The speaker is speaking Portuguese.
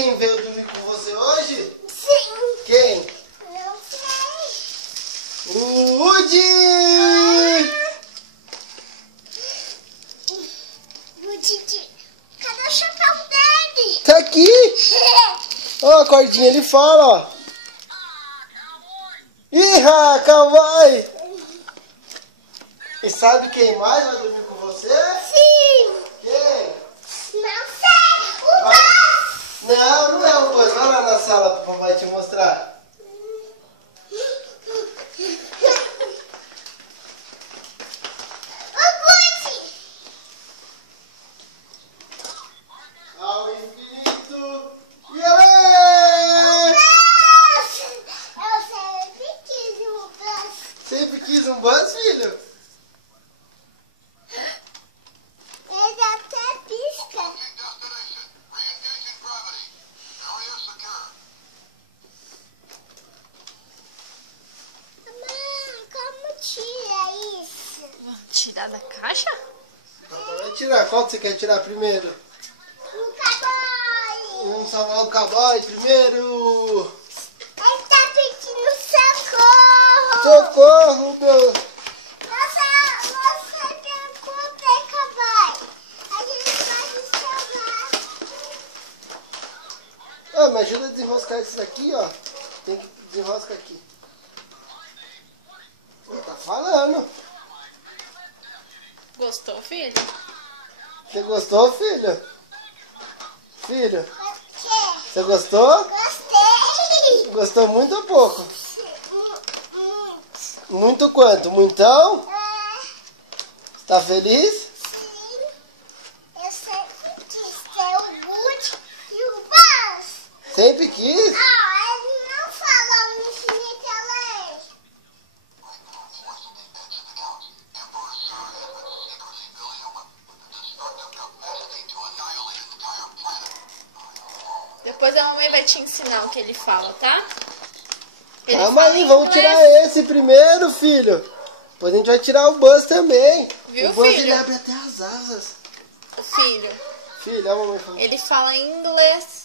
quem veio dormir com você hoje? Sim. Quem? Não sei. O Woody! O Didi. Cadê o chapéu dele? Tá aqui! Ó, a cordinha, ele fala, ó. Ih, cowboy! E sabe quem mais vai dormir com você? Sim. Quem? Não sei. O Vai. Buzz. Não é o Buzz. Vai lá na sala pro papai te mostrar. O Buzz. Ao infinito e além! Buzz. Eu sempre quis um Buzz. Sempre quis um Buzz, filho? Ele até pisca. Mamãe, como tira isso? Tirar da caixa? Papai vai tirar. Qual que você quer tirar primeiro? O cowboy. Vamos salvar o cowboy primeiro. Ele tá pedindo socorro. Socorro, meu. Você preocupa, cowboy. A gente pode salvar. Ah, me ajuda a desenroscar isso daqui, ó. Tem que desenroscar aqui. Ele tá falando. Gostou, filho? Você gostou, filho? Filho, O quê? você gostou? Gostei. Gostou muito ou pouco? Muito. Muito quanto? Muitão? É, Tá feliz? sim. Eu sempre quis ter o Woody e o Buzz. Sempre quis? Ah, ele não falou no infinito além. Depois a mamãe vai te ensinar o que ele fala, tá? Ele Calma fala aí, em vamos inglês. tirar esse primeiro, filho. Depois a gente vai tirar o Buzz também. Viu, o Buzz filho? ele abre até as asas. Filho, Filho, a mamãe falou. ele fala em inglês.